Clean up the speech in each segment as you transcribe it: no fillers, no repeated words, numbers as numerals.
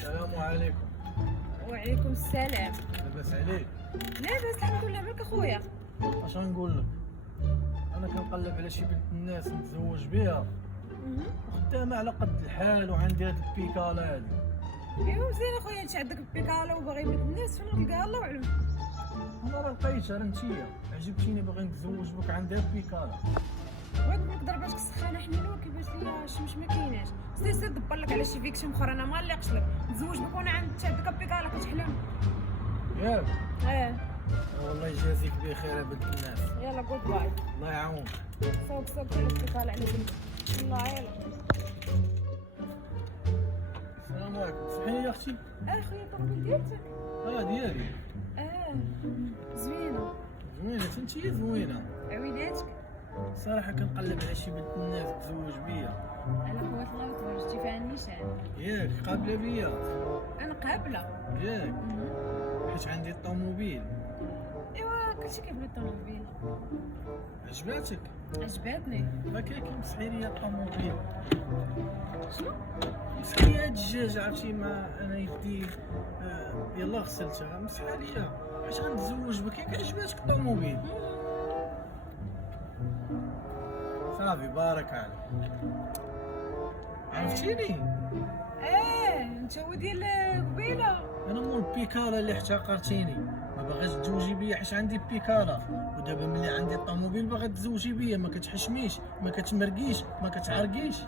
السلام عليكم. وعليكم السلام. لاباس عليك؟ لاباس الحمد لله. مالك اخويا؟ اش غنقول لك، انا كنقلب على شي بنت الناس نتزوج بها، خدامه على قد الحال وعندي هاد البيكالا هادي. ايوا مزيان اخويا، انت عندك البيكالا وباغي بنت الناس، فين نلقاها الله اعلم. انا راه لقيتها، راه نتيا عجبتيني باغي نتزوج بك، عندها البيكالا. بغيت نقول لك ضرباتك السخانه حنينه وكيفاش ليا الشمس ما كايناش. سير دبر لك على شي فيكشن اخرى، انا ما نليقش لك نتزوج بك وانا عندك البيكالا كتحلم. ياك؟ اه والله يجازيك بخير يا بنت الناس. يلا جود باي. الله يعاونك. سوق على البيكالا على جنب. الله يلا. السلام عليكم. تسمحيلي يا اختي؟ خويا الطوموبيل ديالتك؟ ديالي. زوينه. زوينه، انتي زوينه. عويلاتك؟ صراحه كنقلب على شي بنت الناس تزوج بيا. على قوة الله تبارك فيها النيشان. ياك قابله بيا؟ انا قابله. ياك؟ حيت عندي الطوموبيل. ايوا كلشي كيبغي الطوموبيل. عجباتك؟ عجباتني. ما كيمسحي ليا الطوموبيل. شنو؟ مسحي ليا الدجاج، عرفتي ما انا يدي يلا غسلتها مسحها ليا حيت غنتزوج بك. ياك عجباتك الطوموبيل؟ صافي بارك عليك. عرفتيني؟ انت هو ديال قبيله. انا مول البيكالا اللي احتقرتيني، ما باغاش تزوجي بيا حيت عندي بيكالا، ودابا ملي عندي الطوموبيل باغا تزوجي بيا. ما كتحشميش، ما كتمرقيش، ما كتعرقيش.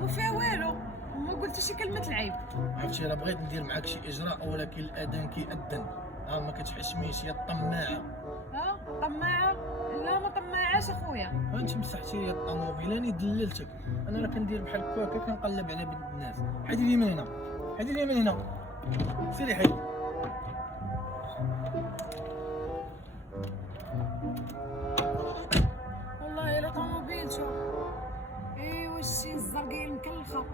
ما فيها والو، ما قلت شي كلمه العيب. عرفتي راه بغيت ندير معاك شي اجراء، ولكن الاذان كيأذن. ما كتحشميش يا الطماعه. طماعه؟ لا ما طماعاش اخويا. انت مسحتي لي الطوموبيل، راني دللتك. انا راه كندير بحال هكا كنقلب على بنت الناس. حيدي لي من هنا، حيدي لي من هنا، سيري حيدي. والله الا طوموبيل شوف. ايوا الشي الزرقاء المكلخه.